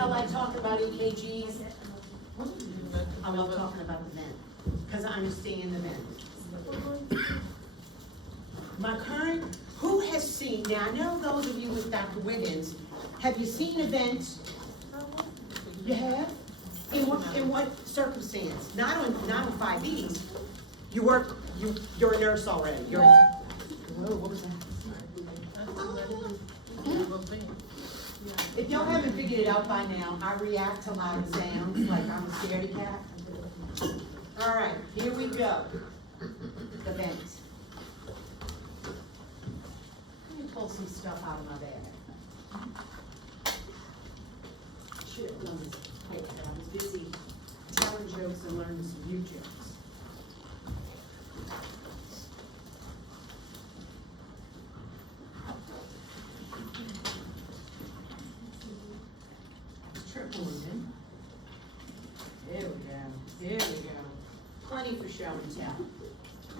tell I talk about EKGs? I love talking about the men, because I understand the men. My current, who has seen, now I know those of you with Dr. Wiggins, have you seen events? You have? In what circumstance? Not on 5Es. You're a nurse already. Whoa, what was that? If y'all haven't figured it out by now, I react to loud sounds like I'm a scaredy cat. All right, here we go. The vent. Let me pull some stuff out of my bag. Should have done this quick, but I was busy telling jokes and learning some new jokes. There we go. Plenty for show and tell.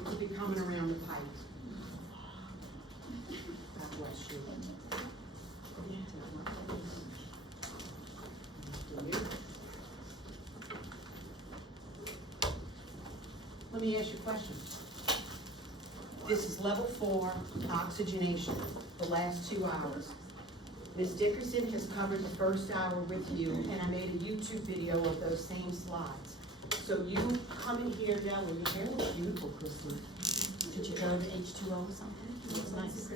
We'll be coming around the pipe. God bless you. Let me ask you a question. This is level 4 oxygenation, the last 2 hours. Ms. Dickerson has covered the first hour with you, and I made a YouTube video of those same slides. So you come in here, Dell, and your hair looks beautiful, Kristen. Did you go to H2O or something? It looks nice.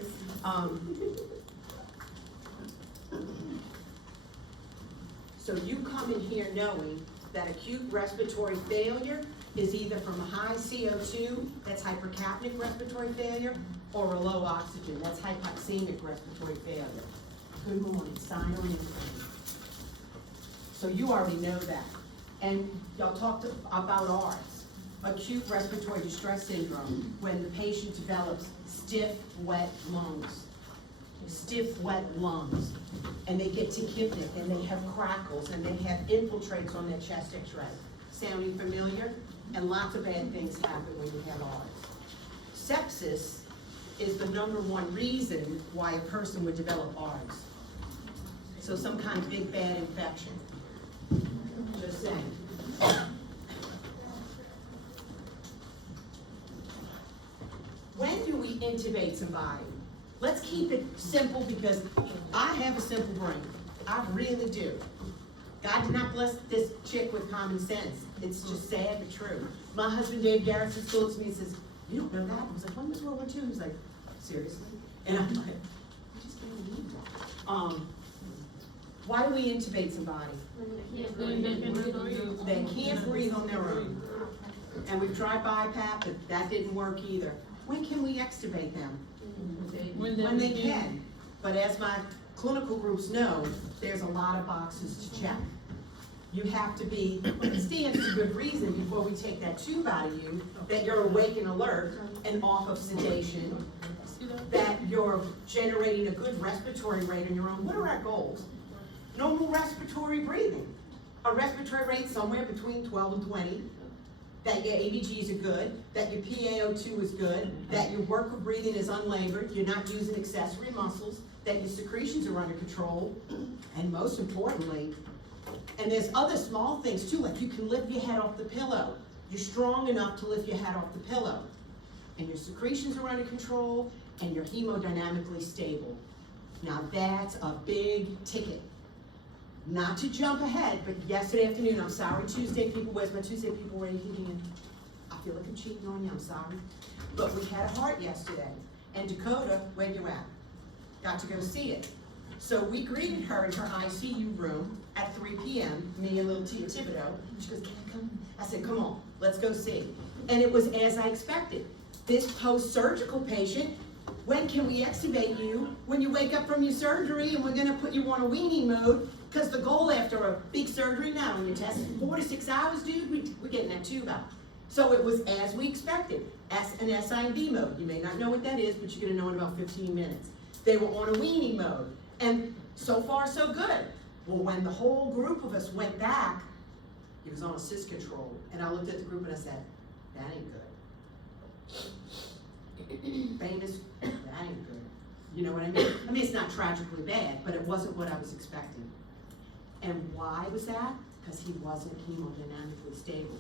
So you come in here knowing that acute respiratory failure is either from a high CO2, that's hypercapnic respiratory failure, or a low oxygen, that's hypoxemic respiratory failure. Good morning, sign on in. So you already know that. And y'all talked about ARDS, acute respiratory distress syndrome, when the patient develops stiff, wet lungs. Stiff, wet lungs. And they get tachypnic, and they have crackles, and they have infiltrates on their chest x-ray. Sounding familiar? And lots of bad things happen when you have ARDS. Sepsis is the #1 reason why a person would develop ARDS. So some kind of big bad infection. Just saying. When do we intubate somebody? Let's keep it simple because I have a simple brain. I really do. God did not bless this chick with common sense. It's just sad but true. My husband, Dave Garrison, looks at me and says, "You don't know that?" I was like, "When was World War II?" He's like, "Seriously?" And I'm like, "I just can't believe that." Why do we intubate somebody? They can't breathe on their own. And we've tried BiPAP, but that didn't work either. When can we extubate them? When they can. But as my clinical groups know, there's a lot of boxes to check. You have to be, it stands for good reason before we take that tube out of you, that you're awake and alert and off of sedation, that you're generating a good respiratory rate on your own. What are our goals? Normal respiratory breathing. A respiratory rate somewhere between 12 and 20, that your ABGs are good, that your PaO2 is good, that your work of breathing is unlabored, you're not using accessory muscles, that your secretions are under control, and most importantly, and there's other small things too, like you can lift your head off the pillow. You're strong enough to lift your head off the pillow. And your secretions are under control, and you're hemodynamically stable. Now that's a big ticket. Not to jump ahead, but yesterday afternoon, I'm sorry, Tuesday people, where's my Tuesday people raising hand? I feel like I'm cheating on you, I'm sorry. But we had a heart yesterday, and Dakota, where you at? Got to go see it. So we greeted her in her ICU room at 3 p.m., me and little Tia Thibodeau. She goes, "Can I come?" I said, "Come on, let's go see." And it was as I expected. This post-surgical patient, when can we extubate you? When you wake up from your surgery and we're gonna put you on a weaning mode, because the goal after a big surgery now, when you're testing 4 to 6 hours, dude, we're getting that tube out. So it was as we expected, an SIV mode. You may not know what that is, but you're gonna know in about 15 minutes. They were on a weaning mode, and so far so good. Well, when the whole group of us went back, he was on a sys control, and I looked at the group and I said, "That ain't good." Famous, that ain't good. You know what I mean? I mean, it's not tragically bad, but it wasn't what I was expecting. And why was that? Because he wasn't hemodynamically stable.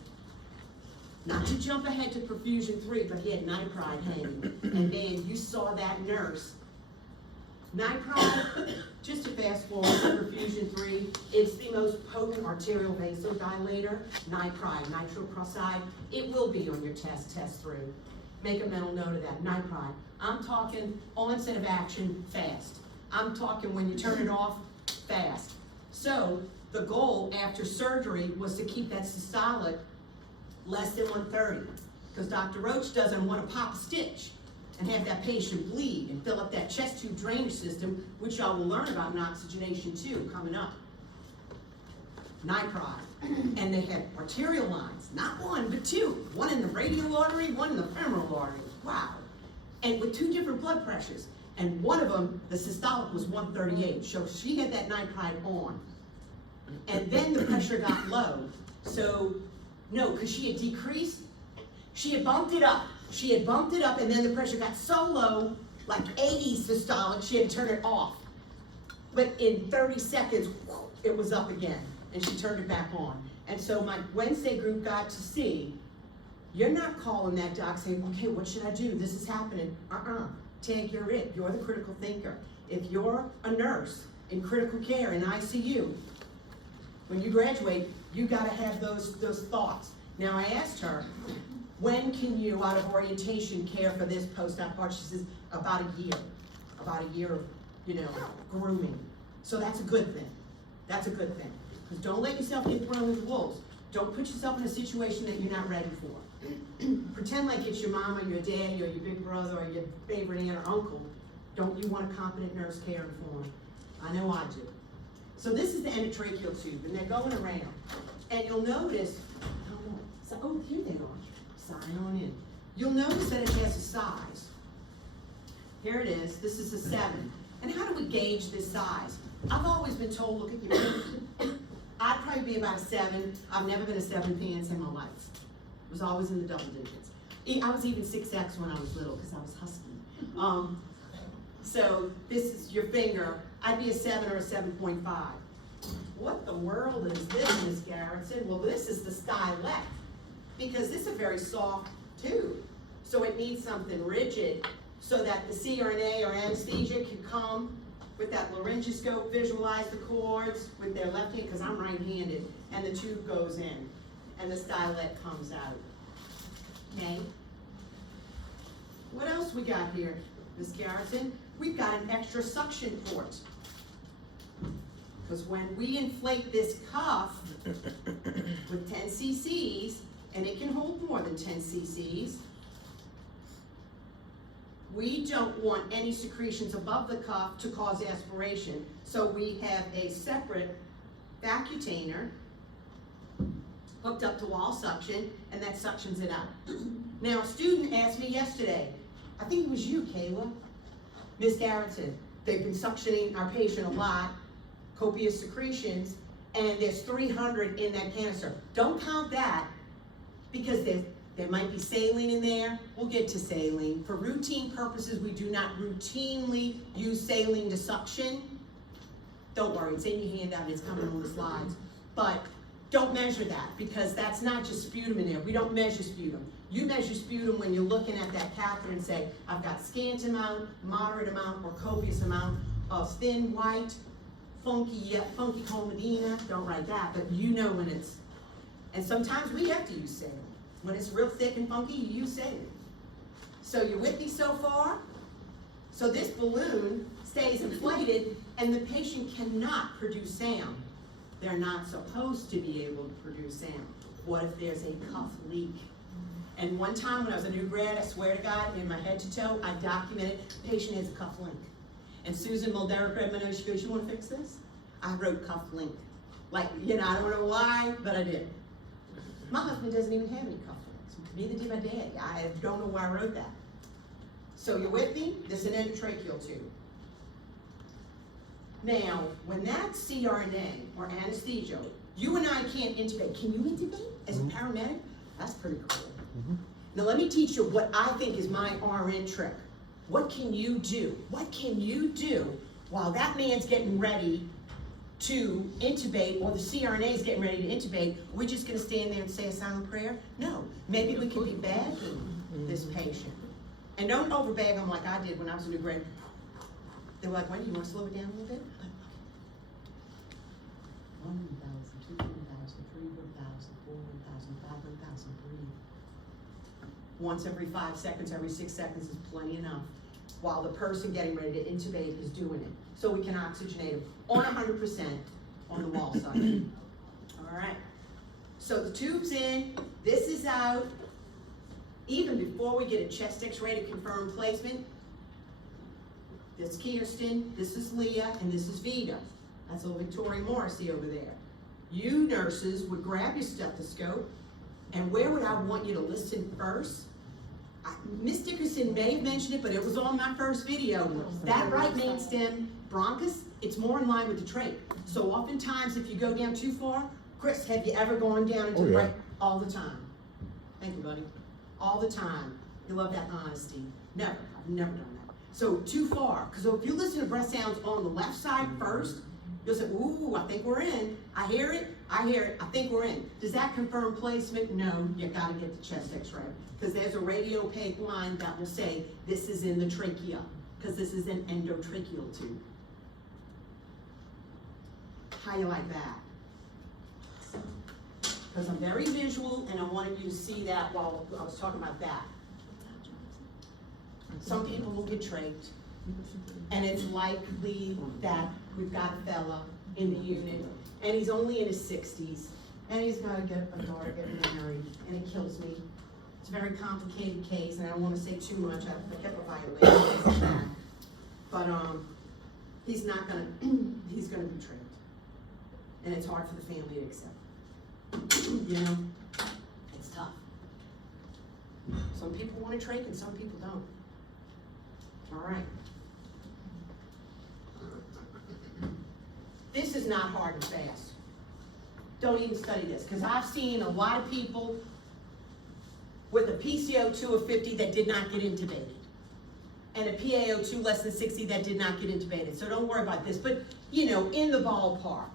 Not to jump ahead to perfusion 3, but he had nipride hanging. And man, you saw that nurse. Nipride, just to fast forward to perfusion 3, it's the most potent arterial vasodilator. Nipride, nitroprusside, it will be on your test 3. Make a mental note of that, nipride. I'm talking onset of action fast. I'm talking when you turn it off, fast. So the goal after surgery was to keep that systolic less than 130, because Dr. Roach doesn't want to pop a stitch and have that patient bleed and fill up that chest tube drainage system, which y'all will learn about in Oxygenation 2 coming up. Nipride. And they had arterial lines, not one, but 2. One in the radial artery, one in the femoral artery. Wow. And with 2 different blood pressures. And one of them, the systolic was 138, so she had that nipride on. And then the pressure got low. So, no, because she had decreased, she had bumped it up. She had bumped it up, and then the pressure got so low, like 80 systolic, she had to turn it off. But in 30 seconds, it was up again, and she turned it back on. And so my Wednesday group got to see, you're not calling that doc saying, okay, what should I do? This is happening. Tag, you're it. You're the critical thinker. If you're a nurse in critical care in ICU, when you graduate, you gotta have those thoughts. Now I asked her, when can you, out of orientation, care for this post-op part? She says, about a year of, grooming. So that's a good thing. That's a good thing. Because don't let yourself get thrown with the wolves. Don't put yourself in a situation that you're not ready for. Pretend like it's your mom or your dad or your big brother or your favorite aunt or uncle. Don't you want a competent nurse caring for them? I know I do. So this is the endotracheal tube, and they're going around. And you'll notice, here they are. Sign on in. You'll notice that it has a size. Here it is. This is a 7. And how do we gauge this size? I've always been told, look at your feet. I'd probably be about a 7. I've never been a 7 pants in my life. It was always in the double digits. I was even 6X when I was little because I was husky. So this is your finger. I'd be a 7 or a 7.5. What the world is this, Ms. Garrettson? Well, this is the stylet, because this is a very soft tube. So it needs something rigid so that the CRNA or anesthesia can come with that laryngoscope, visualize the chords with their left hand, because I'm right-handed, and the tube goes in, and the stylet comes out. Okay? What else we got here, Ms. Garrison? We've got an extra suction port. Because when we inflate this cuff with 10 cc's, and it can hold more than 10 cc's, we don't want any secretions above the cuff to cause aspiration. So we have a separate vacutainer hooked up to wall suction, and that suctions it out. Now, a student asked me yesterday, I think it was you, Kayla, Ms. Garrettson, they've been suctioning our patient a lot, copious secretions, and there's 300 in that canister. Don't count that, because there might be saline in there. We'll get to saline. For routine purposes, we do not routinely use saline to suction. Don't worry, it's in your handout, it's coming on the slides. But don't measure that, because that's not just sputum in there. We don't measure sputum. You measure sputum when you're looking at that catheter and say, I've got scant amount, moderate amount, or copious amount of thin, white, funky comedina. Don't write that, but you know when it's, and sometimes we have to use saline. When it's real thick and funky, you use saline. So you're with me so far? So this balloon stays inflated, and the patient cannot produce sound. They're not supposed to be able to produce sound. What if there's a cuff leak? And one time when I was a new grad, I swear to God, in my head to toe, I documented, patient has a cuff link. And Susan Mulderick read my notes, she goes, you want to fix this? I wrote cuff link. Like, I don't know why, but I did. My husband doesn't even have any cuff links. Neither did my daddy. I don't know why I wrote that. So you're with me? This is an endotracheal tube. Now, when that's CRNA or anesthesia, you and I can't intubate. Can you intubate as a paramedic? That's pretty cool. Now let me teach you what I think is my RN trick. What can you do? What can you do while that man's getting ready to intubate, or the CRNA is getting ready to intubate, we're just gonna stand there and say a silent prayer? No, maybe we could be bagging this patient. And don't overbag them like I did when I was a new grad. They were like, Wendy, you wanna slow it down a little bit? 1,000, 2,000, 3,000, 4,000, 4,000, 500,000, breathe. Once every 5 seconds, every 6 seconds is plenty enough, while the person getting ready to intubate is doing it. So we can oxygenate them on 100% on the wall side. All right. So the tube's in, this is out. Even before we get a chest x-ray to confirm placement, this is Kirsten, this is Leah, and this is Vita. That's little Victoria Morrissey over there. You nurses would grab your stethoscope, and where would I want you to listen first? Miss Dickerson may have mentioned it, but it was on my first video. That right main stem bronchus, it's more in line with the trach. So oftentimes, if you go down too far, Chris, have you ever gone down into the right? All the time. Thank you, buddy. All the time. You love that honesty. Never. I've never done that. So too far, because if you listen to breath sounds on the left side first, you'll say, ooh, I think we're in. I hear it, I think we're in. Does that confirm placement? No, you gotta get the chest x-ray. Because there's a radio-opaque line that will say, this is in the trachea, because this is an endotracheal tube. How you like that? Because I'm very visual, and I wanted you to see that while I was talking about that. Some people will get trached, and it's likely that we've got a fella in the unit, and he's only in his 60s, and he's got to get a daughter, get married, and it kills me. It's a very complicated case, and I don't want to say too much. I kept a violation on that, but he's not gonna, he's gonna be trached, and it's hard for the family to accept. You know, it's tough. Some people want to trach, and some people don't. All right. This is not hard and fast. Don't even study this, because I've seen a lot of people with a PCO2 of 50 that did not get intubated, and a PaO2 less than 60 that did not get intubated. So don't worry about this, but you know, in the ballpark.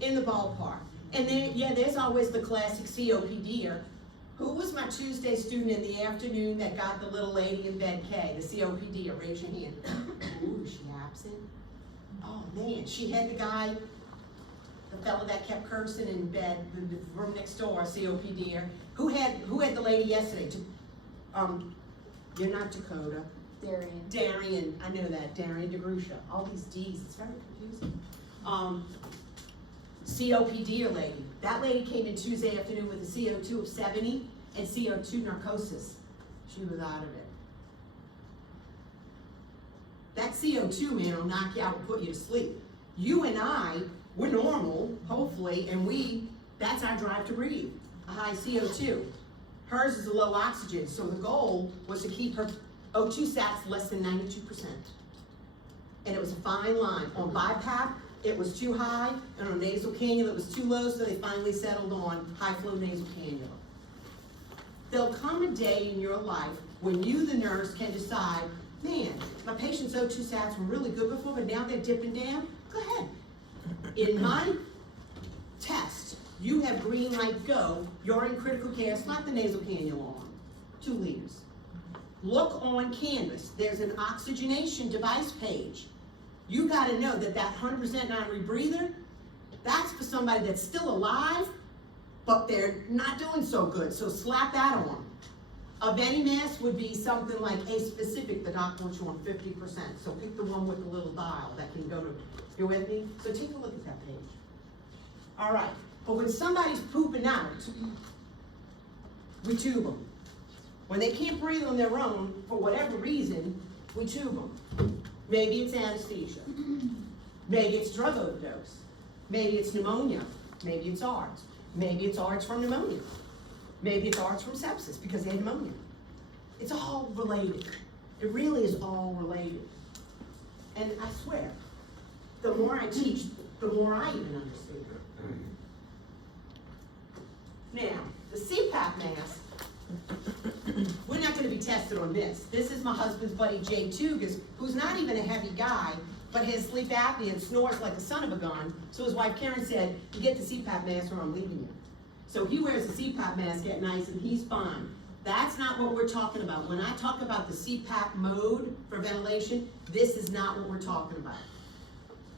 And then, yeah, there's always the classic COPDer. Who was my Tuesday student in the afternoon that got the little lady in bed K, the COPDer? Raise your hand. Ooh, is she absent? Oh man, she had the guy, the fella that kept cursing in bed, the room next door, COPDer. Who had the lady yesterday? You're not Dakota. Darian, I know that, Darian DeGrusha. All these D's, it's very confusing. COPDer lady. That lady came in Tuesday afternoon with a CO2 of 70 and CO2 narcosis. She was out of it. That CO2, man, will knock you out and put you to sleep. You and I, we're normal, hopefully, and that's our drive to breathe, a high CO2. Hers is a low oxygen, so the goal was to keep her O2 sats less than 92%. And it was a fine line. On BiPAP, it was too high, and on nasal cannula, it was too low, so they finally settled on high flow nasal cannula. There'll come a day in your life when you, the nurse, can decide, man, my patient's O2 sats were really good before, but now they're dipping down. Go ahead. In my test, you have green light, go. You're in critical care. Slap the nasal cannula on. 2 liters. Look on Canvas. There's an oxygenation device page. You got to know that 100% non-rebreather, that's for somebody that's still alive, but they're not doing so good. So slap that on. A Venimass would be something like a specific, the doc wants you on 50%. So pick the one with the little dial that can go to, you with me? So take a look at that page. All right, but when somebody's pooping out, we tube them. When they can't breathe on their own, for whatever reason, we tube them. Maybe it's anesthesia. Maybe it's drug overdose. Maybe it's pneumonia. Maybe it's ARDS. Maybe it's ARDS from pneumonia. Maybe it's ARDS from sepsis because they had pneumonia. It's all related. It really is all related. And I swear, the more I teach, the more I even understand. Now, the CPAP mask, we're not going to be tested on this. This is my husband's buddy, Jay Tugas, who's not even a heavy guy. but has sleep apnea and snores like the son of a gun. So his wife Karen said, you get the CPAP mask or I'm leaving you. So he wears a CPAP mask at night and he's fine. That's not what we're talking about. When I talk about the CPAP mode for ventilation, this is not what we're talking about.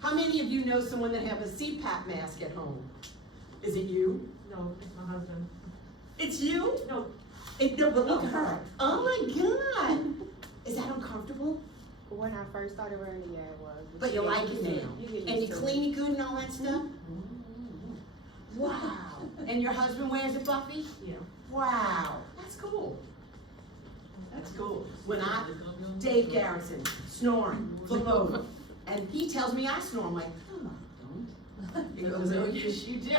How many of you know someone that have a CPAP mask at home? Is it you? No, it's my husband. It's you? No. No, but look at her. Oh my God. Is that uncomfortable? When I first started wearing it, yeah, it was. But you like it now? And you clean it good and all that stuff? Wow. And your husband wears it, Buffy? Yeah. Wow. That's cool. That's cool. When Dave Garrison, snoring, flip over, and he tells me I snore, I'm like, oh, I don't. He goes, oh, yes, you do.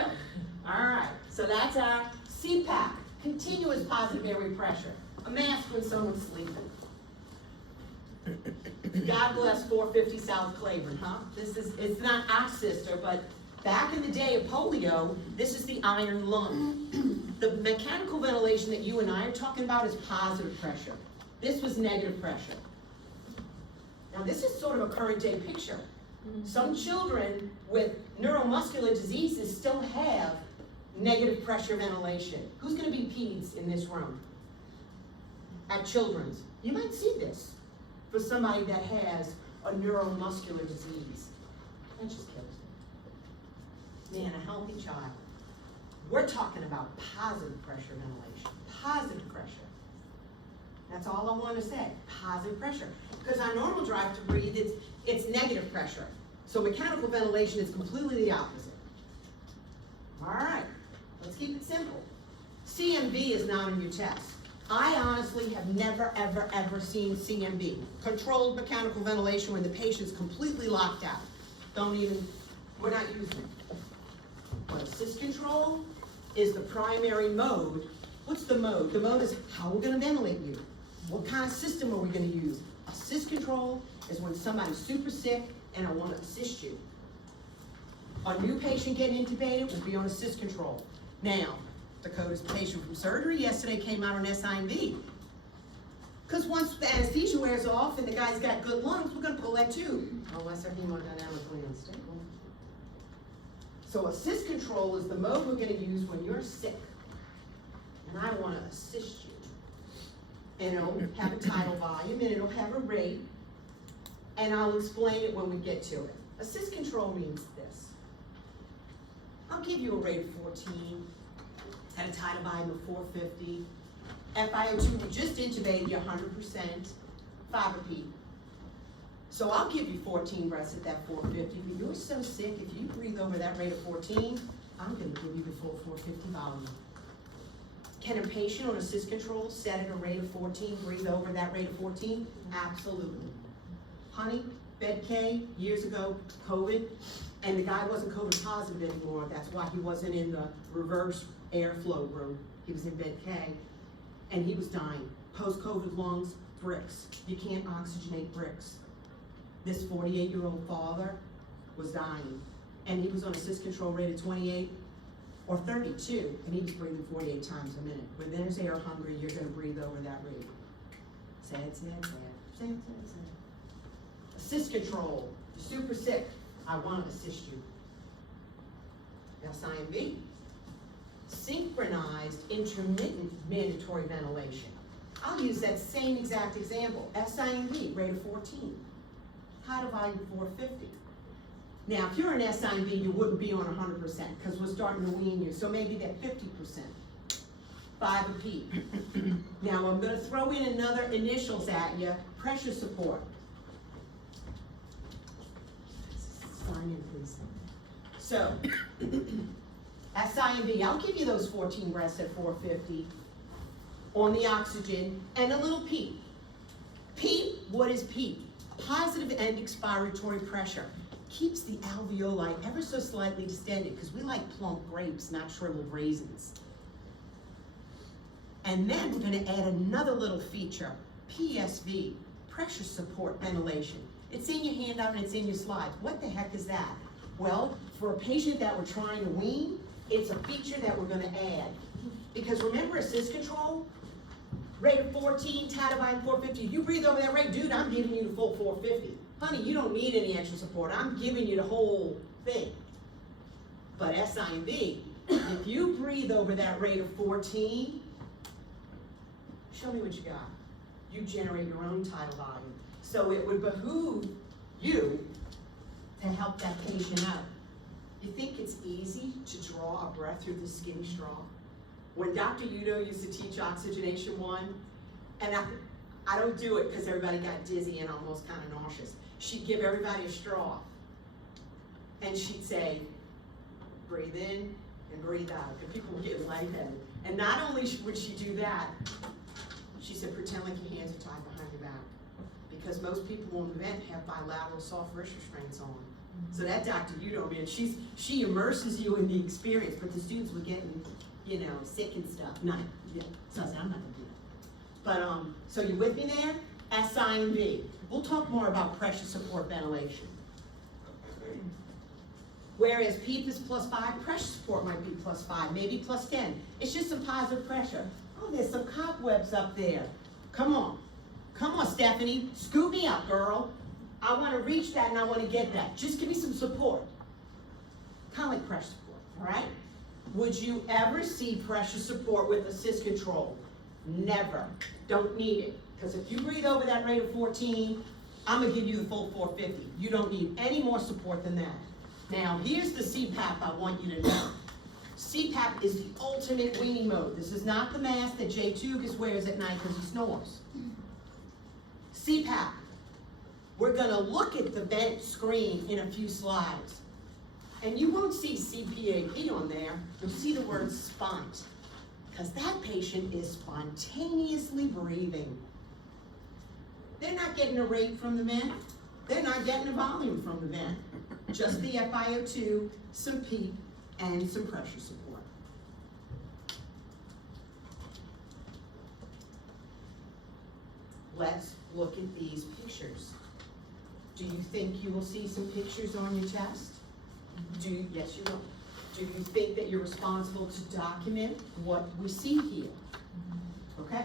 All right, so that's our CPAP, continuous positive airway pressure, a mask when someone's sleeping. God bless 450 South Claiborne, huh? It's not our sister, but back in the day of polio, this is the iron lung. The mechanical ventilation that you and I are talking about is positive pressure. This was negative pressure. Now this is sort of a current day picture. Some children with neuromuscular diseases still have negative pressure ventilation. Who's gonna be peds in this room? At Children's. You might see this for somebody that has a neuromuscular disease. That just kills me. Man, a healthy child. We're talking about positive pressure ventilation. Positive pressure. That's all I want to say. Positive pressure. Because our normal drive to breathe, it's negative pressure. So mechanical ventilation is completely the opposite. All right, let's keep it simple. CMV is not on your test. I honestly have never, ever, ever seen CMV, controlled mechanical ventilation, when the patient's completely locked out. We're not using it. But assist control is the primary mode. What's the mode? The mode is how we're gonna ventilate you. What kind of system are we gonna use? Assist control is when somebody's super sick and I wanna assist you. A new patient getting intubated will be on assist control. Now, Dakota's patient from surgery yesterday came out on SIMV. Because once the anesthesia wears off and the guy's got good lungs, we're gonna pull that tube, unless they're hemodynamically unstable. So assist control is the mode we're gonna use when you're sick. And I wanna assist you. And it'll have a tidal volume and it'll have a rate. And I'll explain it when we get to it. Assist control means this. I'll give you a rate of 14, had a tidal volume of 450. FiO2, we just intubated you 100%, 5 a peak. So I'll give you 14 breaths at that 450, but you're so sick, if you breathe over that rate of 14, I'm gonna give you the full 450 volume. Can a patient on assist control set at a rate of 14, breathe over that rate of 14? Absolutely. Honey, bed K, years ago, COVID, and the guy wasn't COVID positive anymore. That's why he wasn't in the reverse airflow room. He was in bed K, and he was dying. Post-COVID lungs, bricks. You can't oxygenate bricks. This 48-year-old father was dying, and he was on assist control rate of 28 or 32, and he was breathing 48 times a minute. When there's air hungry, you're gonna breathe over that rate. Sad, sad, sad, sad, sad, sad. Assist control, you're super sick, I wanna assist you. SIMV, synchronized intermittent mandatory ventilation. I'll use that same exact example. SIMV, rate of 14. Tidal volume 450. Now, if you're an SIMV, you wouldn't be on 100% because we're starting to wean you, so maybe that 50%. 5 a peak. Now, I'm gonna throw in another initials at you, pressure support. Sign in, please. So, SIMV, I'll give you those 14 breaths at 450 on the oxygen and a little PEEP. PEEP, what is PEEP? Positive end expiratory pressure. Keeps the alveoli ever so slightly distended because we like plump grapes, not shriveled raisins. And then we're gonna add another little feature, PSV, pressure support ventilation. It's in your handout and it's in your slides. What the heck is that? Well, for a patient that we're trying to wean, it's a feature that we're gonna add. Because remember assist control? Rate of 14, tidal volume 450. If you breathe over that rate, dude, I'm giving you the full 450. honey, you don't need any extra support. I'm giving you the whole thing. But SIMV, if you breathe over that rate of 14, show me what you got. You generate your own tidal volume. So it would behoove you to help that patient out. You think it's easy to draw a breath through the skinny straw? When Dr. Udo used to teach Oxygenation 1, and I don't do it because everybody got dizzy and almost kind of nauseous. She'd give everybody a straw. And she'd say, breathe in and breathe out. And people were getting lightheaded. And not only would she do that, she said, pretend like your hands are tied behind your back. Because most people on the vent have bilateral soft wrist restraints on. So that Dr. Udo, man, she immerses you in the experience, but the students were getting, you know, sick and stuff. So I said, I'm not gonna do that. But, so you with me there? SIMV. We'll talk more about pressure support ventilation. Whereas PEEP is +5, pressure support might be +5, maybe +10. It's just some positive pressure. Oh, there's some cobwebs up there. Come on, Stephanie, scoop me up, girl. I want to reach that and I want to get that. Just give me some support. Kind of like pressure support, all right? Would you ever see pressure support with assist control? Never. Don't need it. Because if you breathe over that rate of 14, I'm going to give you the full 450. You don't need any more support than that. Now, here's the CPAP I want you to know. CPAP is the ultimate weaning mode. This is not the mask that Jay Tugas wears at night because he snores. CPAP. We're going to look at the vent screen in a few slides. And you won't see CPAP on there. You'll see the word spont. Because that patient is spontaneously breathing. They're not getting a rate from the vent. They're not getting a volume from the vent. Just the FiO2, some PEEP, and some pressure support. Let's look at these pictures. Do you think you will see some pictures on your test? Yes, you will. Do you think that you're responsible to document what we see here? Okay.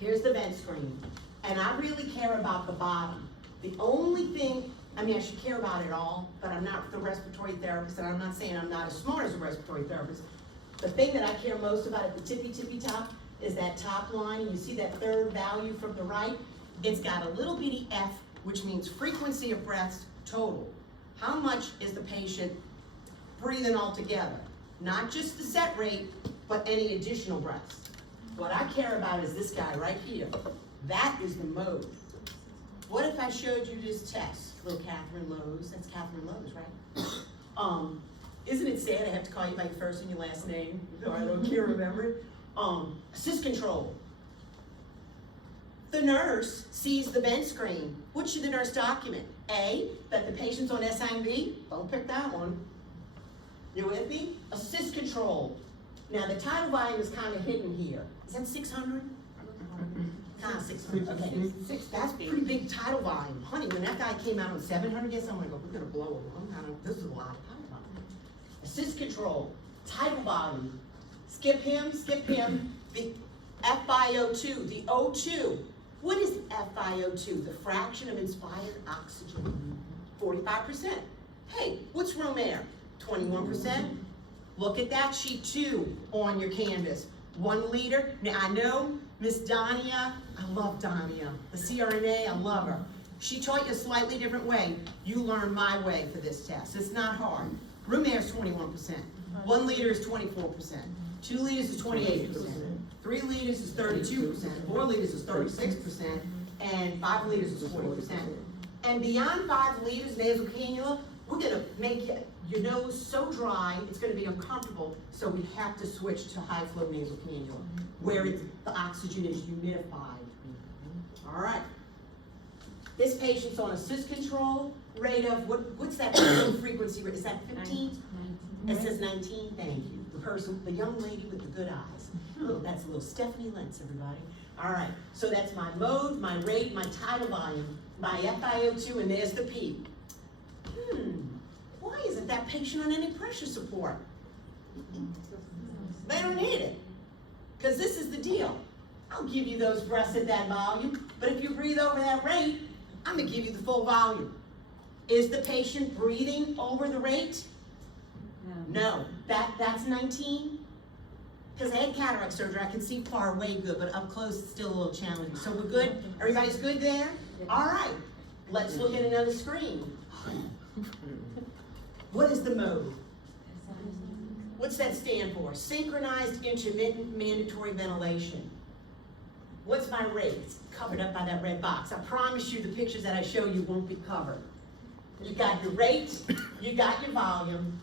Here's the vent screen. And I really care about the bottom. The only thing, I mean, I should care about it all, but I'm not the respiratory therapist, and I'm not saying I'm not as smart as a respiratory therapist. The thing that I care most about at the tippy top is that top line, and you see that third value from the right? It's got a little bitty F, which means frequency of breaths total. How much is the patient breathing altogether? Not just the set rate, but any additional breaths. What I care about is this guy right here. That is the mode. What if I showed you this test? Little Catherine Lowe's. That's Catherine Lowe's, right? Isn't it sad I have to call you by your first and your last name? So I don't care, remember it? Assist control. The nurse sees the vent screen. What should the nurse document? A, that the patient's on SIMV. Don't pick that one. You with me? Assist control. Now the tidal volume is kind of hidden here. Is that 600? Kind of 600. Okay. That's pretty big tidal volume. Honey, when that guy came out on 700, guess I'm gonna go, we're gonna blow it. This is a lot of tidal volume. Assist control, tidal volume. Skip him. The FiO2, the O2. What is FiO2? The fraction of inspired oxygen. 45%. Hey, what's room air? 21%. Look at that sheet 2 on your canvas. 1 liter. Now I know Miss Dania, I love Dania. The CRNA, I love her. She taught you a slightly different way. You learn my way for this test. It's not hard. Room air is 21%. 1 liter is 24%. 2 liters is 28%. 3 liters is 32%. 4 liters is 36%. And 5 liters is 40%. And beyond 5 liters nasal cannula, we're gonna make your nose so dry, it's gonna be uncomfortable, so we have to switch to high flow nasal cannula, where the oxygen is humidified. All right. This patient's on assist control rate of, what's that frequency rate? Is that 15? 19. It says 19, thank you. The young lady with the good eyes. Oh, that's a little Stephanie Lentz, everybody. All right, so that's my mode, my rate, my tidal volume, my FiO2, and there's the PEEP. Why isn't that patient on any pressure support? They don't need it. Because this is the deal. I'll give you those breaths at that volume, but if you breathe over that rate, I'm gonna give you the full volume. Is the patient breathing over the rate? No. That's 19? Because I had cataract surgery, I can see far away good, but up close it's still a little challenging. So we're good? Everybody's good there? All right, let's look at another screen. What is the mode? What's that stand for? Synchronized intermittent mandatory ventilation. What's my rate? It's covered up by that red box. I promise you the pictures that I show you won't be covered. You got your rate, you got your volume.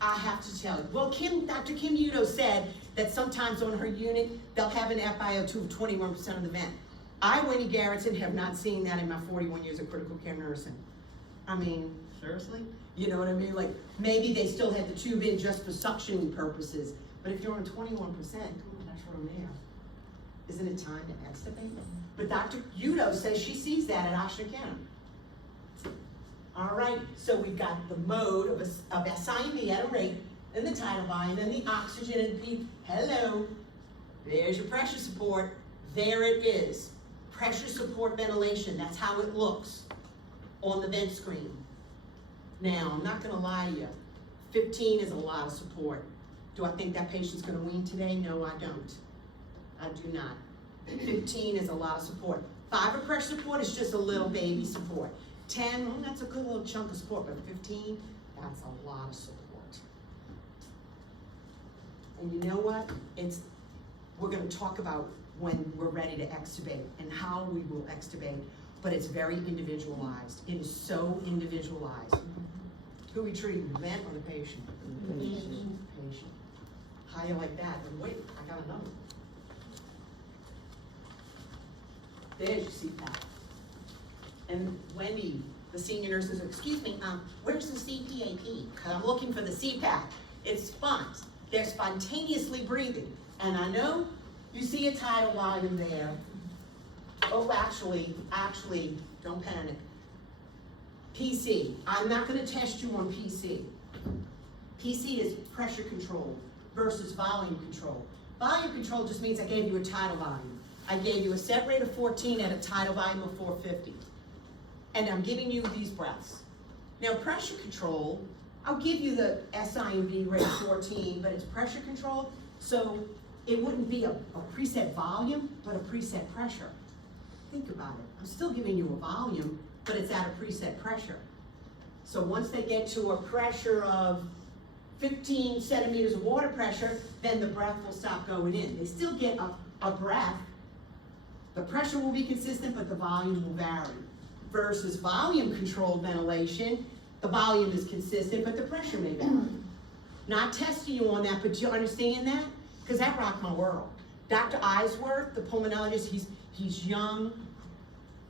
I have to tell you. Well, Dr. Kim Udo said that sometimes on her unit, they'll have an FiO2 of 21% of the vent. I, Winnie Garrettson, have not seen that in my 41 years of critical care nursing. I mean, seriously? You know what I mean? Like, maybe they still had the tube in just for suctioning purposes, but if you're on 21%, come on, that's from there. Isn't it time to extubate? But Dr. Udo says she sees that at Oxygenation. All right, so we've got the mode of SIMV at a rate, and the tidal volume, and the oxygen and PEEP. Hello, there's your pressure support. There it is. Pressure support ventilation, that's how it looks on the vent screen. Now, I'm not gonna lie to you, 15 is a lot of support. Do I think that patient's gonna wean today? No, I don't. I do not. 15 is a lot of support. 5 of pressure support is just a little baby support. 10, well, that's a good little chunk of support, but 15, that's a lot of support. And you know what? We're gonna talk about when we're ready to extubate and how we will extubate, but it's very individualized. It is so individualized. Who we treating, the vent or the patient? The patient. Patient. How you like that? And wait, I got another one. There's your CPAP. And Wendy, the senior nurse says, excuse me, where's the CPAP? Because I'm looking for the CPAP. It's spons. They're spontaneously breathing. And I know you see a tidal volume there. Oh, actually, don't panic. PC, I'm not gonna test you on PC. PC is pressure control versus volume control. Volume control just means I gave you a tidal volume. I gave you a set rate of 14 at a tidal volume of 450. And I'm giving you these breaths. Now pressure control, I'll give you the SIMV rate 14, but it's pressure control, so it wouldn't be a preset volume, but a preset pressure. Think about it. I'm still giving you a volume, but it's at a preset pressure. So once they get to a pressure of 15 centimeters of water pressure, then the breath will stop going in. They still get a breath. The pressure will be consistent, but the volume will vary. Versus volume-controlled ventilation, the volume is consistent, but the pressure may vary. Not testing you on that, but you understand that? Because that rocked my world. Dr. Eisworth, the pulmonologist, he's young,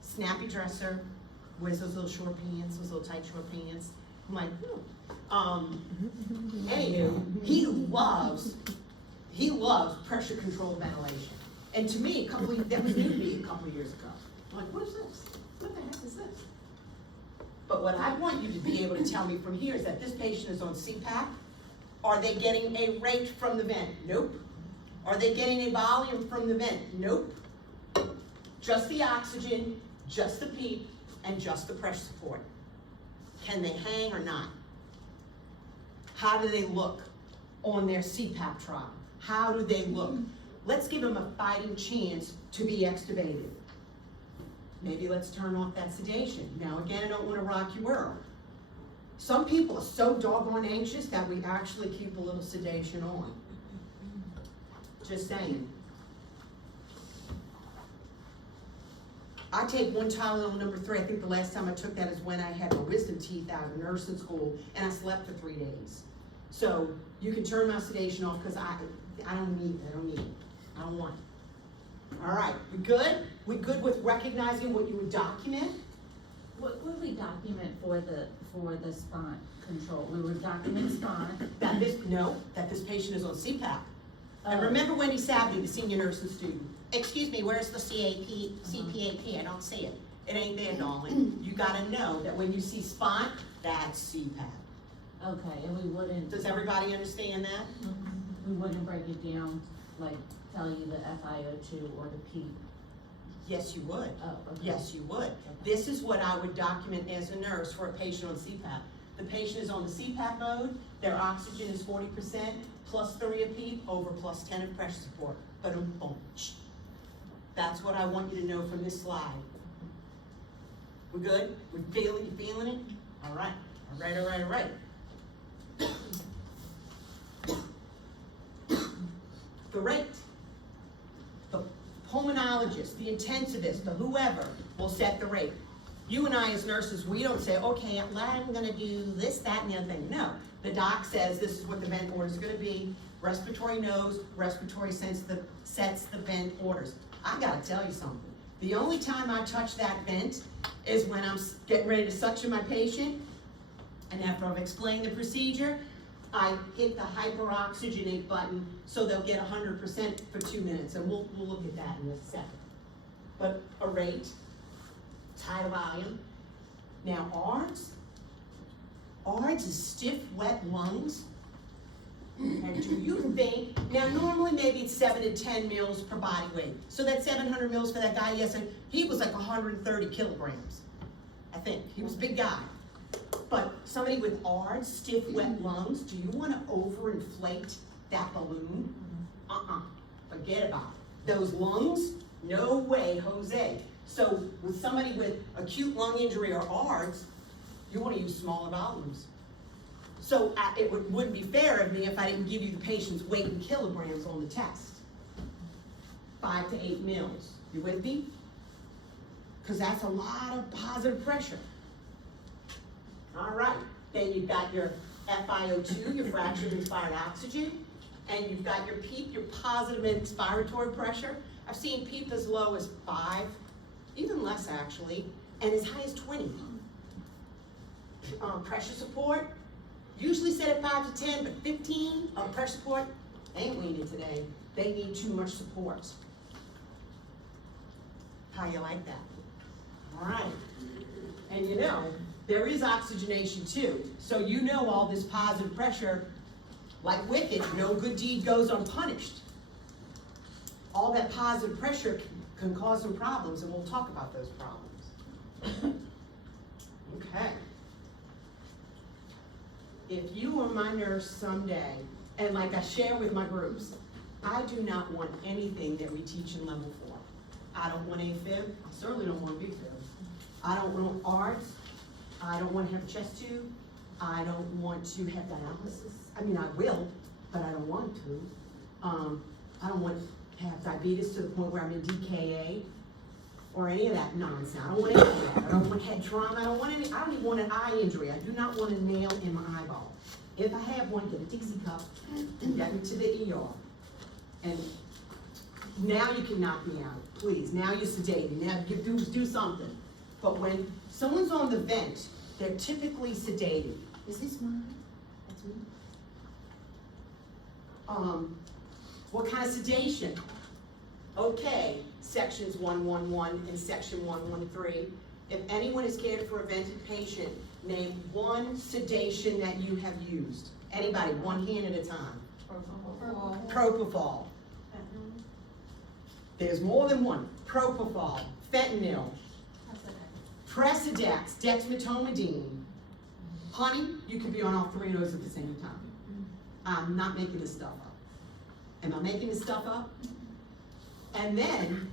snappy dresser, wears those little short pants, those little tight short pants. I'm like, anywho, he loves pressure controlled ventilation. And to me, that was new to me a couple of years ago. I'm like, what is this? What the heck is this? But what I want you to be able to tell me from here is that this patient is on CPAP. Are they getting a rate from the vent? Nope. Are they getting a volume from the vent? Nope. Just the oxygen, just the PEEP, and just the pressure support. Can they hang or not? How do they look on their CPAP trial? How do they look? Let's give them a fighting chance to be extubated. Maybe let's turn off that sedation. Now again, I don't want to rock your world. Some people are so doggone anxious that we actually keep a little sedation on. Just saying. I take one Tylenol number 3. I think the last time I took that is when I had my wisdom teeth out of nursing school and I slept for 3 days. So you can turn my sedation off because I don't need it. I don't want it. All right, we good? We good with recognizing what you would document? What would we document for the spine control? We would document spine. That this patient is on CPAP. And remember Wendy Savvy, the senior nursing student. Excuse me, where's the CPAP? I don't see it. It ain't there, darling. You gotta know that when you see spine, that's CPAP. Okay, and we wouldn't. Does everybody understand that? We wouldn't break it down, like tell you the FiO2 or the PEEP. Yes, you would. Oh, okay. Yes, you would. This is what I would document as a nurse for a patient on CPAP. The patient is on the CPAP mode, their oxygen is 40%, +3 of PEEP over +10 of pressure support. Boom, boom. That's what I want you to know from this slide. We good? We feeling, you feeling it? All right, all right, all right, all right. The rate. The pulmonologist, the intensivist, the whoever will set the rate. You and I as nurses, we don't say, okay, I'm gonna do this, that, and the other thing. No, the doc says this is what the vent order is gonna be. Respiratory knows, respiratory sets the vent orders. I gotta tell you something. The only time I touch that vent is when I'm getting ready to suction my patient, and after I've explained the procedure, I hit the hyperoxygenate button so they'll get 100% for 2 minutes, and we'll look at that in a second. But a rate, tidal volume. Now ARDS is stiff, wet lungs. And do you think, now normally maybe it's 7 to 10 mils per body weight. So that 700 mils for that guy yesterday, he was like 130 kilograms, I think. He was a big guy. But somebody with ARDS, stiff, wet lungs, do you want to overinflate that balloon? Forget about it. Those lungs, no way, Jose. So with somebody with acute lung injury or ARDS, you want to use smaller volumes. So it wouldn't be fair of me if I didn't give you the patient's weight in kilograms on the test. 5 to 8 mils. You with me? Because that's a lot of positive pressure. All right. Then you've got your FiO2, your fractured inspired oxygen, and you've got your PEEP, your positive inspiratory pressure. I've seen PEEP as low as 5, even less actually, and as high as 20. Pressure support, usually set at 5 to 10, but 15 of pressure support, they ain't weaning today. They need too much support. How you like that? All right. And you know, there is oxygenation too. So you know all this positive pressure, like Wicked, no good deed goes unpunished. All that positive pressure can cause some problems, and we'll talk about those problems. Okay. If you were my nurse someday, and like I share with my groups, I do not want anything that we teach in level 4. I don't want AFib, I certainly don't want BFib. I don't want ARDS, I don't want to have a chest tube, I don't want to have dialysis. I mean, I will, but I don't want to. I don't want to have diabetes to the point where I'm in DKA, or any of that nonsense. I don't want any of that. I don't want head trauma. I don't even want an eye injury. I do not want a nail in my eyeball. If I have one, get a Dixie cup and get me to the ER. And now you can knock me out, please. Now you're sedated. Now do something. But when someone's on the vent, they're typically sedated. Is this mine? That's me. What kind of sedation? Okay, sections 111 and section 113. If anyone is cared for a vented patient, name one sedation that you have used. Anybody, one hand at a time. Propofol. There's more than one. Propofol, fentanyl, Presidex, dexmedetomidine. Honey, you could be on all 3 of those at the same time. I'm not making this stuff up. Am I making this stuff up? And then,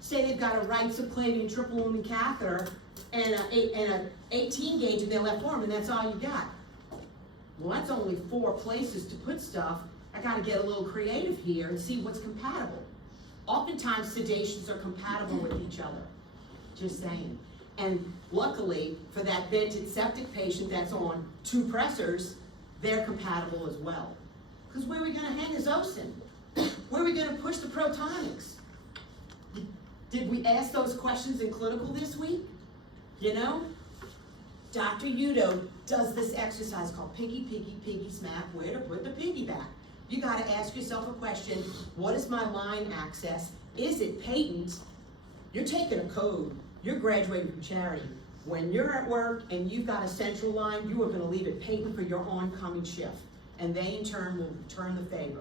say they've got a right subclavian triple lumen catheter and a 18 gauge in their left arm, and that's all you got. Well, that's only 4 places to put stuff. I gotta get a little creative here and see what's compatible. Oftentimes, sedations are compatible with each other. Just saying. And luckily, for that vented septic patient that's on 2 pressors, they're compatible as well. Because where are we gonna hang his Osin? Where are we gonna push the protonics? Did we ask those questions in clinical this week? You know? Dr. Udo does this exercise called piggy, piggy, piggy smack, where to put the piggy back. You gotta ask yourself a question, what is my line access? Is it patent? You're taking a code, you're graduating from charity. When you're at work and you've got a central line, you are gonna leave it patent for your oncoming shift. And they in turn will return the favor.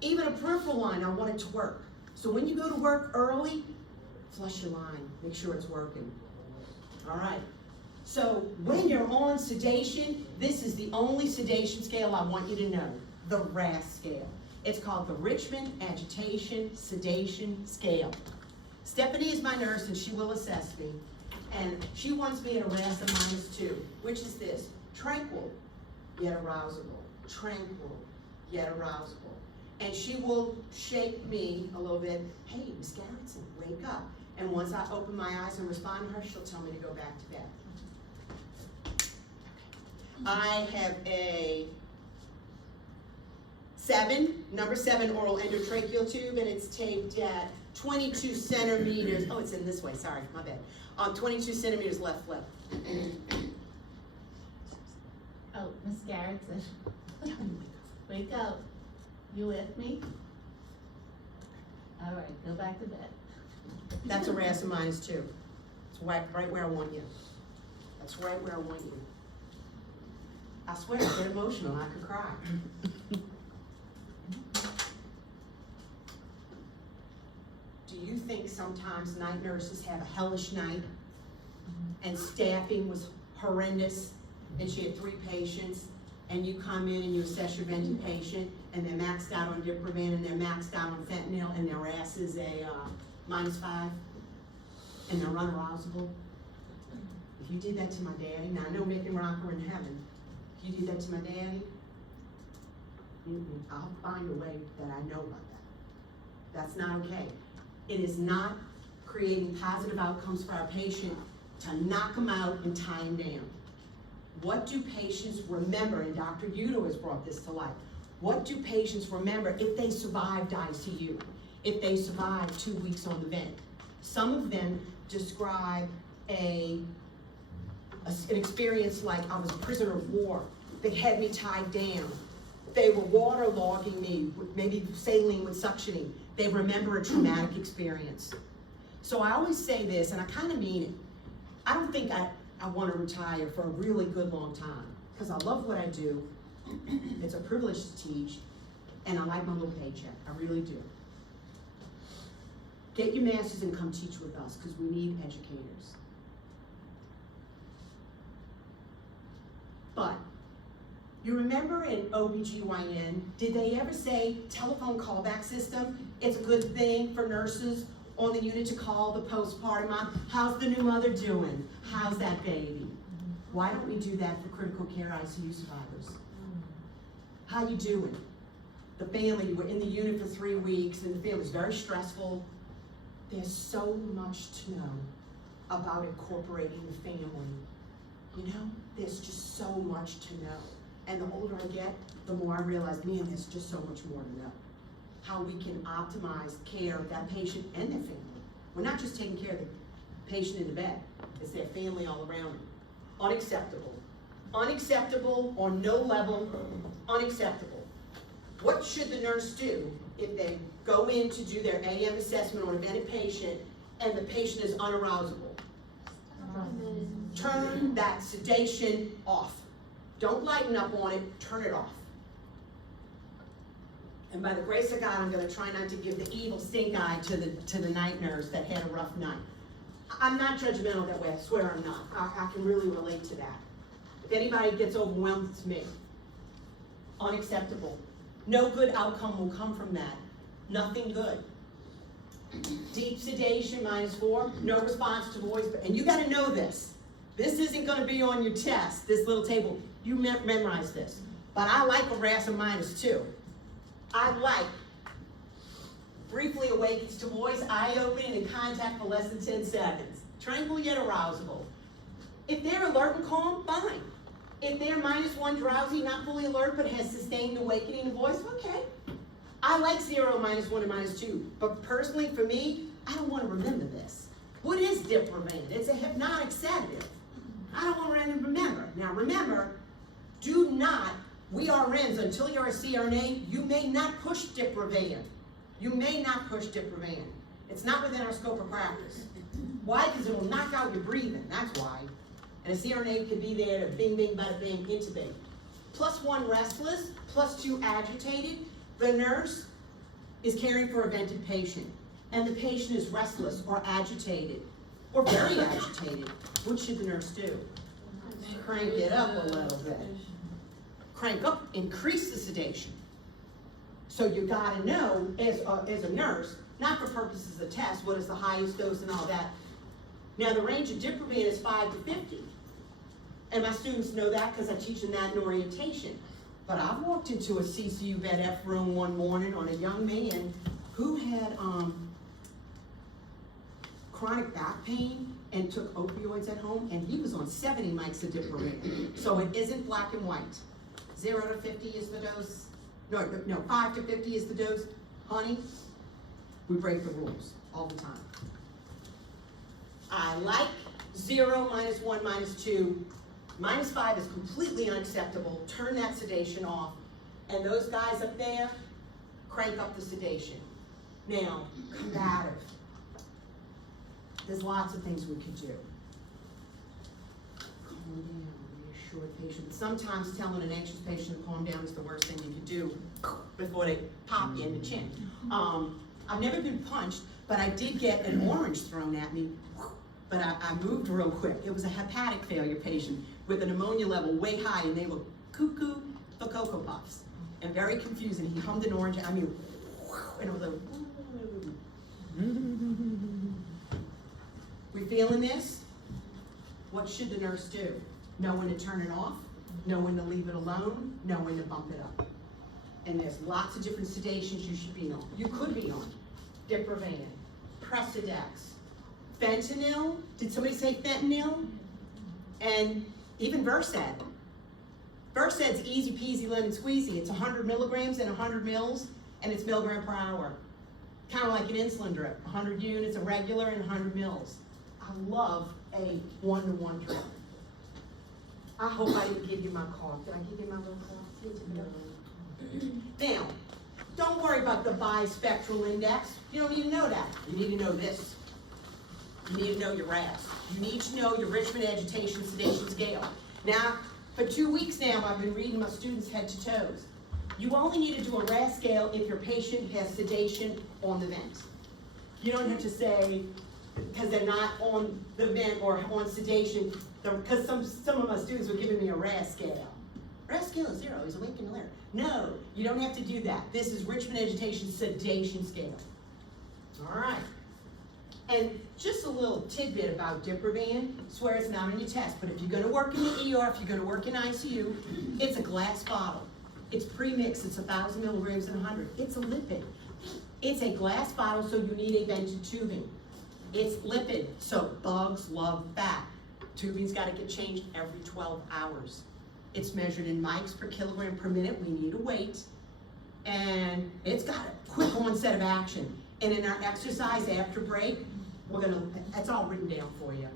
Even a peripheral line, I want it to work. So when you go to work early, Flush your line, make sure it's working. All right. So when you're on sedation, this is the only sedation scale I want you to know, the RAS scale. It's called the Richmond Agitation Sedation Scale. Stephanie is my nurse and she will assess me. And she wants me at a RAS of -2, which is this: tranquil, yet arousable. Tranquil, yet arousable. And she will shake me a little bit. Hey, Miss Garrettson, wake up. And once I open my eyes and respond to her, she'll tell me to go back to bed. I have a number 7 oral endotracheal tube, and it's taped at 22 centimeters. Oh, it's in this way, sorry, my bad. 22 centimeters left flip. Oh, Miss Garrettson, wake up. You with me? All right, go back to bed. That's a RAS of -2. It's right where I want you. That's right where I want you. I swear, I get emotional, I could cry. Do you think sometimes night nurses have a hellish night and staffing was horrendous and she had 3 patients and you come in and you assess your vented patient and they're maxed out on Diprivan and they're maxed out on fentanyl and their RAS is a -5 and they're unarousable? If you did that to my daddy, now I know Mick and Rock are in heaven. If you did that to my daddy, I'll find a way that I know about that. That's not okay. It is not creating positive outcomes for our patient to knock them out and tie them down. What do patients remember? And Dr. Udo has brought this to life. What do patients remember if they survived ICU? If they survived 2 weeks on the vent? Some of them describe an experience like I was a prisoner of war. They had me tied down. They were waterlogging me, maybe saline with suctioning. They remember a traumatic experience. So I always say this, and I kind of mean it. I don't think I want to retire for a really good long time, because I love what I do. It's a privilege to teach, and I like my little paycheck. I really do. Get your master's and come teach with us, because we need educators. But you remember in OBGYN, did they ever say telephone callback system? It's a good thing for nurses on the unit to call the postpartum mom. How's the new mother doing? How's that baby? Why don't we do that for critical care ICU survivors? How you doing? The family, you were in the unit for 3 weeks and the family's very stressful. There's so much to know about incorporating the family. You know, there's just so much to know. And the older I get, the more I realize, man, there's just so much more to know. How we can optimize care of that patient and their family. We're not just taking care of the patient in the bed, it's their family all around them. Unacceptable. Unacceptable on no level, unacceptable. What should the nurse do if they go in to do their AM assessment on a vented patient and the patient is unarousable? Turn that sedation off. Don't lighten up on it, turn it off. And by the grace of God, I'm gonna try not to give the evil stink eye to the night nurse that had a rough night. I'm not judgmental that way, I swear I'm not. I can really relate to that. If anybody gets overwhelmed, it's me. Unacceptable. No good outcome will come from that. Nothing good. Deep sedation, -4, no response to voice, and you gotta know this. This isn't gonna be on your test, this little table. You memorize this. But I like a RAS of -2. I like briefly awakens to voice, eye opening, and contact for less than 10 seconds. Tranquil yet arousable. If they're alert and calm, fine. If they're -1 drowsy, not fully alert, but has sustained awakening voice, okay. I like 0, -1, and -2. But personally, for me, I don't want to remember this. What is Diprivan? It's a hypnotic sedative. I don't want to remember. Now remember, do not, we RNs, until you're a CRNA, you may not push Diprivan. You may not push Diprivan. It's not within our scope of practice. Why? Because it will knock out your breathing, that's why. And a CRNA could be there to bing, bing, bada, bing, intubate. +1 restless, +2 agitated. The nurse is caring for a vented patient. and the patient is restless or agitated, or very agitated, what should the nurse do? Crank it up a little bit. Crank up, increase the sedation. So you gotta know, as a nurse, not for purposes of test, what is the highest dose and all that. Now the range of Diprovan is 5 to 50. And my students know that because I teach them that in orientation. But I walked into a CCU Vet F room one morning on a young man who had chronic back pain and took opioids at home, and he was on 70 mics of Diprovan. So it isn't black and white. 0 to 50 is the dose. No, 5 to 50 is the dose. Honey, we break the rules all the time. I like 0, -1, -2. -5 is completely unacceptable. Turn that sedation off. And those guys up there, crank up the sedation. Now, combative. There's lots of things we could do. Calm down, reassure the patient. Sometimes telling an anxious patient to calm down is the worst thing you could do before they pop you in the chin. I've never been punched, but I did get an orange thrown at me, but I moved real quick. It was a hepatic failure patient with an ammonia level way high, and they were cuckoo for Cocoa Puffs, and very confusing. He hummed an orange at me, and I was like, we feeling this? What should the nurse do? Know when to turn it off, know when to leave it alone, know when to bump it up. And there's lots of different sedations you should be on. You could be on Diprovan, Presidex, fentanyl. Did somebody say fentanyl? And even Versed. Versed's easy peasy lemon squeezy. It's 100 milligrams and 100 mils, and it's milligram per hour. Kind of like an insulin drip, 100 units, a regular, and 100 mils. I love a 1-to-1 drip. I hope I didn't give you my card. Did I give you my little card? Now, don't worry about the bispectral index. You don't need to know that. You need to know this. You need to know your RAS. You need to know your Richmond Agitation Sedation Scale. Now, for 2 weeks now, I've been reading my students head to toes. You only need to do a RAS scale if your patient has sedation on the vent. You don't have to say, because they're not on the vent or on sedation, because some of my students were giving me a RAS scale. RAS scale is 0, he's awake and alert. No, you don't have to do that. This is Richmond Agitation Sedation Scale. All right. And just a little tidbit about Diprovan, swear it's not on your test, but if you're gonna work in the ER, if you're gonna work in ICU, it's a glass bottle. It's pre-mixed, it's 1,000 milligrams and 100. It's a lipid. It's a glass bottle, so you need a vented tubing. It's lipid, so bugs love fat. Tubing's gotta get changed every 12 hours. It's measured in mics per kilogram per minute. We need a weight. And it's got a quick onset of action. And in our exercise after break, that's all written down for you.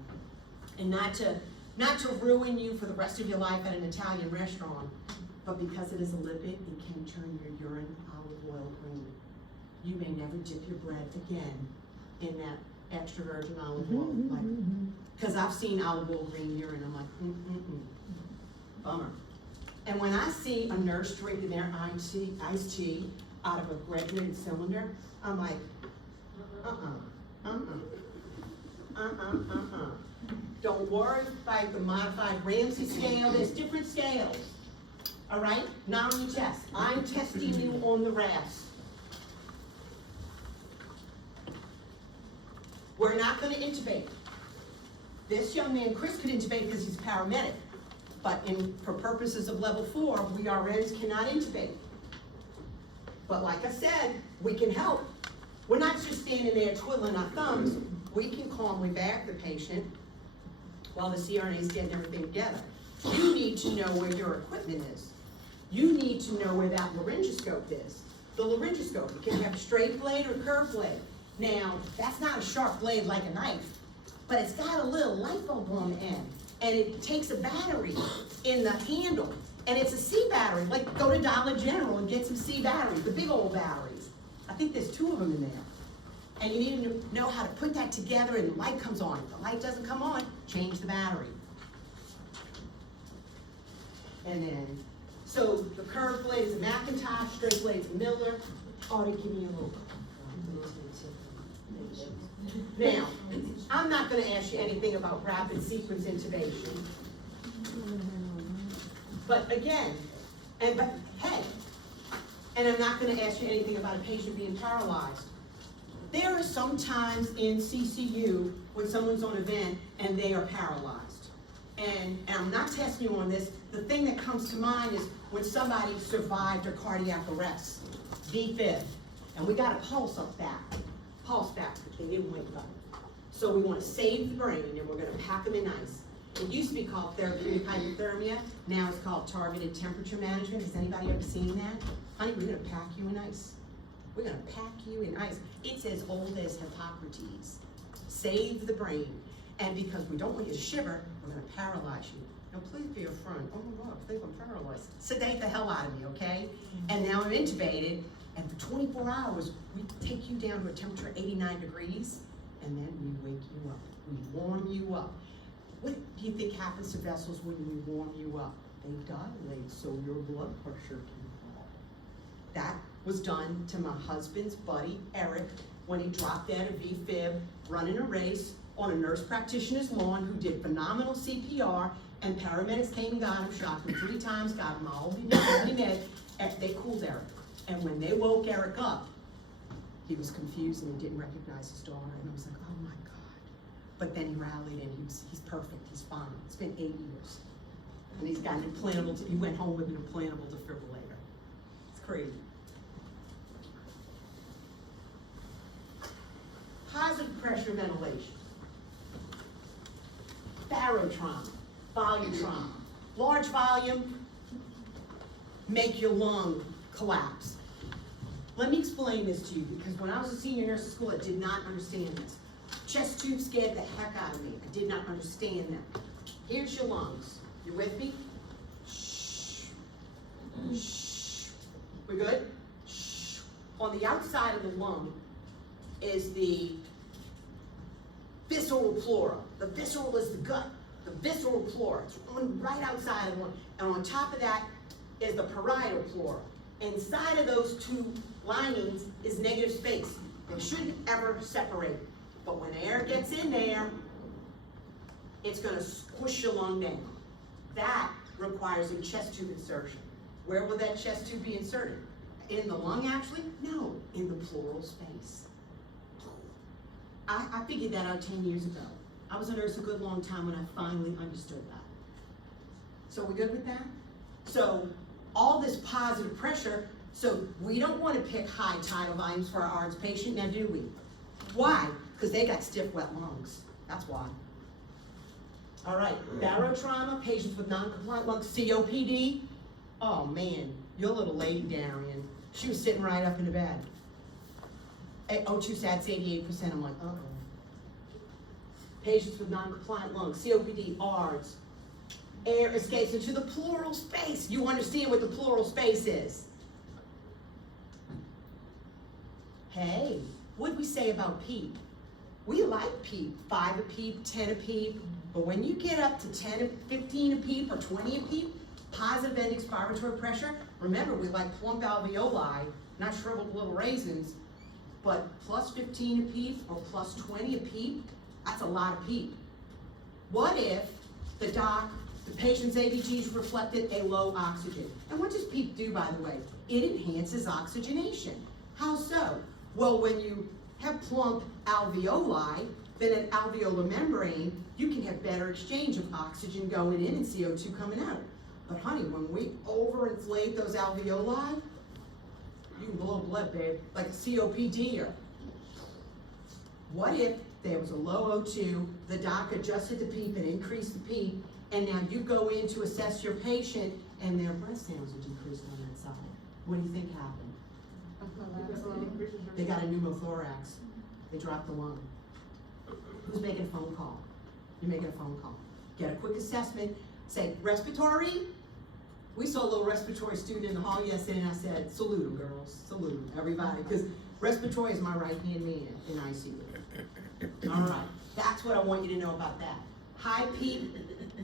And not to ruin you for the rest of your life at an Italian restaurant, but because it is a lipid, it can turn your urine olive oil green. You may never dip your bread again in that extra virgin olive oil. Because I've seen olive oil green urine, I'm like, bummer. And when I see a nurse drinking their iced tea out of a graduated cylinder, I'm like, Don't worry about the modified Ramsey scale. There's different scales. All right? Not on your test. I'm testing you on the RAS. We're not going to intubate. This young man, Chris, could intubate because he's a paramedic. But for purposes of level 4, we RNs cannot intubate. But like I said, we can help. We're not just standing there twiddling our thumbs. We can calmly back the patient while the CRNA is getting everything together. You need to know where your equipment is. You need to know where that laryngoscope is. The laryngoscope, you can have a straight blade or curved blade. Now, that's not a sharp blade like a knife, but it's got a little light bulb on the end, and it takes a battery in the handle, and it's a C battery. Like, go to Dollar General and get some C batteries, the big old batteries. I think there's 2 of them in there. And you need to know how to put that together, and the light comes on. If the light doesn't come on, change the battery. And then, so the curved blade is a McIntosh, straight blade is a Miller. Oh, they give me a little. Now, I'm not gonna ask you anything about rapid sequence intubation. But again, and I'm not gonna ask you anything about a patient being paralyzed. There are some times in CCU when someone's on a vent and they are paralyzed. And I'm not testing you on this, the thing that comes to mind is when somebody survived a cardiac arrest, VFib, and we got a pulse back, but they didn't wake up. So we wanna save the brain and we're gonna pack them in ice. It used to be called therapeutic hypothermia, now it's called targeted temperature management. Has anybody ever seen that? Honey, we're gonna pack you in ice. We're gonna pack you in ice. It's as old as Hippocrates. Save the brain. And because we don't want you to shiver, we're gonna paralyze you. Now please be a friend. Oh my God, I think I'm paralyzed. Sedate the hell out of me, okay? And now I'm intubated, and for 24 hours, we take you down to a temperature of 89 degrees, and then we wake you up. We warm you up. What do you think happens to vessels when we warm you up? They dilate so your blood pressure can fall. That was done to my husband's buddy, Eric, when he dropped out of VFib, running a race on a nurse practitioner's lawn who did phenomenal CPR, and paramedics came and got him, shocked him 3 times, got him all med, and they cooled Eric. And when they woke Eric up, he was confused and he didn't recognize his daughter, and I was like, oh my God. But then he rallied and he's perfect, he's fine. It's been 8 years. And he's got an implantable, he went home with an implantable defibrillator. It's crazy. Positive pressure ventilation. Barotrauma, volume trauma. Large volume, make your lung collapse. Let me explain this to you, because when I was a senior nurse at school, I did not understand this. Chest tube scared the heck out of me. I did not understand them. Here's your lungs. You with me? Shh. Shh. We good? Shh. On the outside of the lung is the visceral pleura. The visceral is the gut. The visceral pleura. It's right outside of the lung. And on top of that is the parietal pleura. Inside of those 2 linings is negative space. They shouldn't ever separate. But when air gets in there, it's gonna squish your lung down. That requires a chest tube insertion. Where will that chest tube be inserted? In the lung, actually? No, in the pleural space. I figured that out 10 years ago. I was a nurse a good long time when I finally understood that. So we good with that? So all this positive pressure, so we don't want to pick high tidal volumes for our ARDS patient, now do we? Why? Because they got stiff, wet lungs. That's why. All right, barotrauma, patients with non-compliant lungs, COPD. Oh man, your little lady, Darian, she was sitting right up in the bed. O2 sats 88%, I'm like, uh-oh. Patients with non-compliant lungs, COPD, ARDS. Air escapes into the pleural space. You understand what the pleural space is. Hey, what'd we say about PEEP? We like PEEP, 5 a PEEP, 10 a PEEP, but when you get up to 10, 15 a PEEP, or 20 a PEEP, positive end expiratory pressure, remember we like plump alveoli, not shriveled little raisins, but plus 15 a PEEP or plus 20 a PEEP, that's a lot of PEEP. What if the patient's ABGs reflected a low oxygen? And what does PEEP do, by the way? It enhances oxygenation. How so? Well, when you have plump alveoli, then an alveolar membrane, you can have better exchange of oxygen going in and CO2 coming out. But honey, when we overinflate those alveoli, you can blow blood, babe, like a COPD-er. What if there was a low O2, the doc adjusted the PEEP and increased the PEEP, and now you go in to assess your patient and their breath sounds are decreased on that side? What do you think happened? They got a pneumothorax. They dropped the lung. Who's making a phone call? You're making a phone call. Get a quick assessment. Say, respiratory? We saw a little respiratory student in the hall yesterday, and I said, salute them, girls. Salute them, everybody. Because respiratory is my right-hand man in ICU. All right. That's what I want you to know about that. High PEEP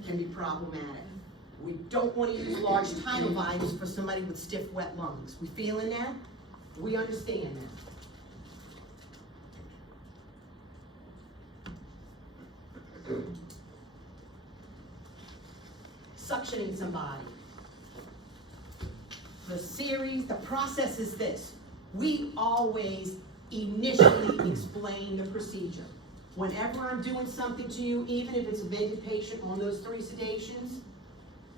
can be problematic. We don't want to use large tidal volumes for somebody with stiff, wet lungs. We feeling that? We understand that. Suctioning somebody. The process is this. We always initially explain the procedure. Whenever I'm doing something to you, even if it's a vented patient on those 3 sedations,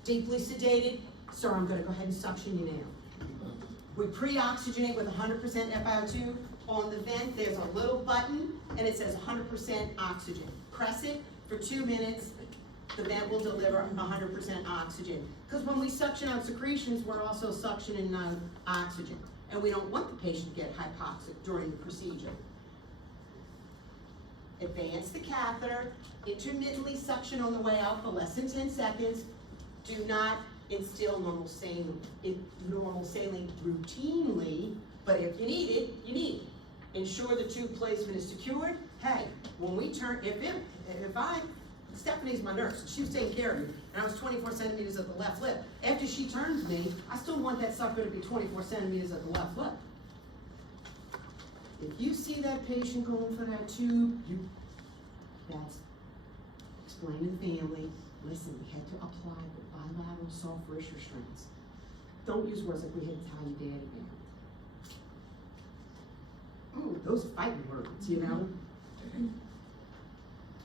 deeply sedated, sir, I'm gonna go ahead and suction you now. We pre-oxygenate with 100% FiO2. On the vent, there's a little button, and it says 100% oxygen. Press it for 2 minutes, the vent will deliver 100% oxygen. Because when we suction out secretions, we're also suctioning oxygen. And we don't want the patient to get hypoxic during the procedure. Advance the catheter, intermittently suction on the way out for less than 10 seconds. Do not instill normal saline routinely, but if you need it, you need it. Ensure the tube placement is secured. Hey, when we turn, Stephanie's my nurse, she was taking care of me, and I was 24 centimeters at the left lip. After she turns me, I still want that sucker to be 24 centimeters at the left lip. If you see that patient going for that tube, that's explain to the family, listen, we had to apply the bilateral soft wrist restraints. Don't use words like we had to tie your dad again. Ooh, those are fighting words, you know?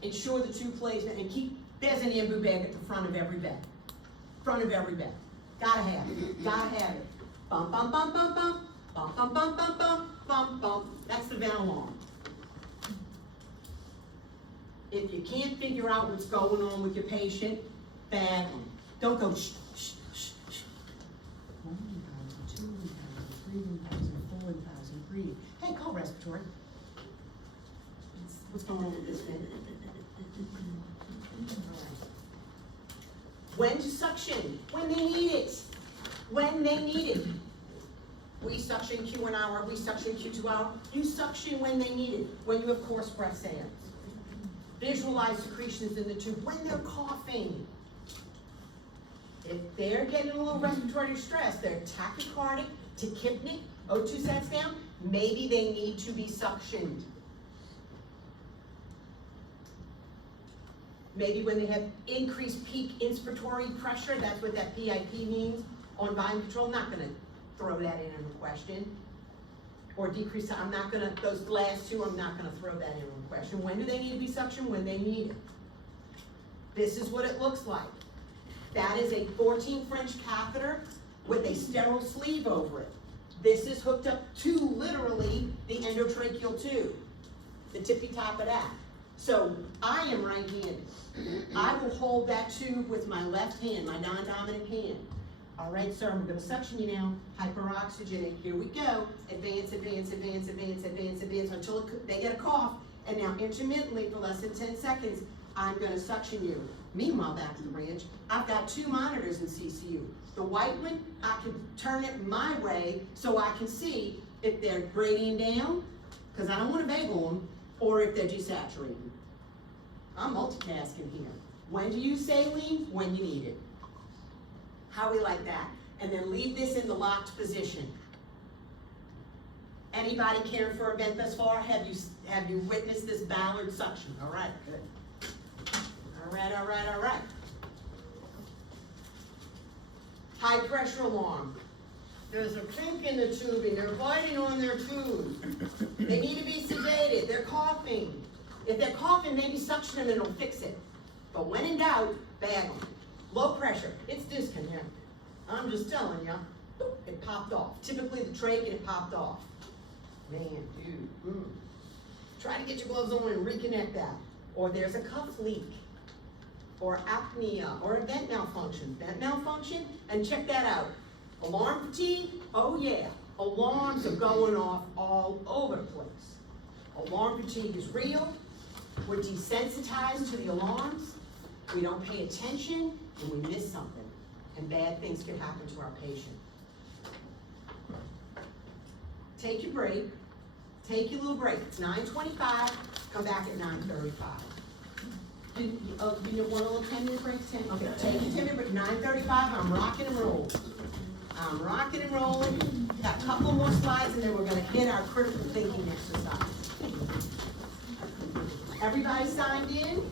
Ensure the tube placement and there's an ambu bag at the front of every bed. Front of every bed. Gotta have it, gotta have it. Bump, bump, bump, bump, bump, bump, bump, bump, bump, bump, bump, bump. That's the vent alarm. If you can't figure out what's going on with your patient, bag them. Don't go shh, shh, shh, shh. 1,000, 2,000, 3,000, 4,000, breathe. Hey, call respiratory. What's going on with this vent? When to suction? When they need it. When they need it. We suction Q1 hour, we suction Q2 hour. You suction when they need it. When you have coarse breath sounds. Visualize secretions in the tube when they're coughing. If they're getting a little respiratory distress, they're tachycardic, tachypnic, O2 sets down, maybe they need to be suctioned. Maybe when they have increased peak inspiratory pressure, that's what that PIP means, on volume control. I'm not gonna throw that in a question. Or decrease, those last two, I'm not gonna throw that in a question. When do they need to be suctioned? When they need it. This is what it looks like. That is a 14 French catheter with a sterile sleeve over it. This is hooked up to, literally, the endotracheal tube, the tippy top of that. So I am right-handed. I will hold that tube with my left hand, my non-dominant hand. All right, sir, I'm gonna suction you now, hyperoxygenate. Here we go. Advance, advance, advance, advance, advance, advance, until they get a cough. And now intermittently for less than 10 seconds, I'm gonna suction you. Meanwhile, back to the ranch, I've got 2 monitors in CCU. The white one, I can turn it my way so I can see if they're grading down, because I don't want to vagal them, or if they're desaturating. I'm multitasking here. When to use saline? When you need it. How we like that? And then leave this in the locked position. Anybody caring for a vent thus far? Have you witnessed this Ballard suction? All right, good. All right, all right, all right. High pressure alarm. There's a kink in the tubing. They're biting on their tube. They need to be sedated. They're coughing. If they're coughing, maybe suction them and it'll fix it. But when in doubt, bag them. Low pressure. It's disconnected. I'm just telling you. It popped off. Typically the trach and it popped off. Man, dude. Try to get your gloves on and reconnect that. Or there's a cuff leak. Or apnea. Or a vent malfunction. Vent malfunction? And check that out. Alarm fatigue? Oh yeah. Alarms are going off all over the place. Alarm fatigue is real. We're desensitized to the alarms. We don't pay attention and we miss something. And bad things can happen to our patient. Take your break. Take your little break. It's 9:25. Come back at 9:35. You want a little 10-minute break? Okay, take your 10-minute break. 9:35, I'm rocking and rolling. I'm rocking and rolling. Got a couple more slides and then we're gonna hit our critical thinking exercise. Everybody signed in?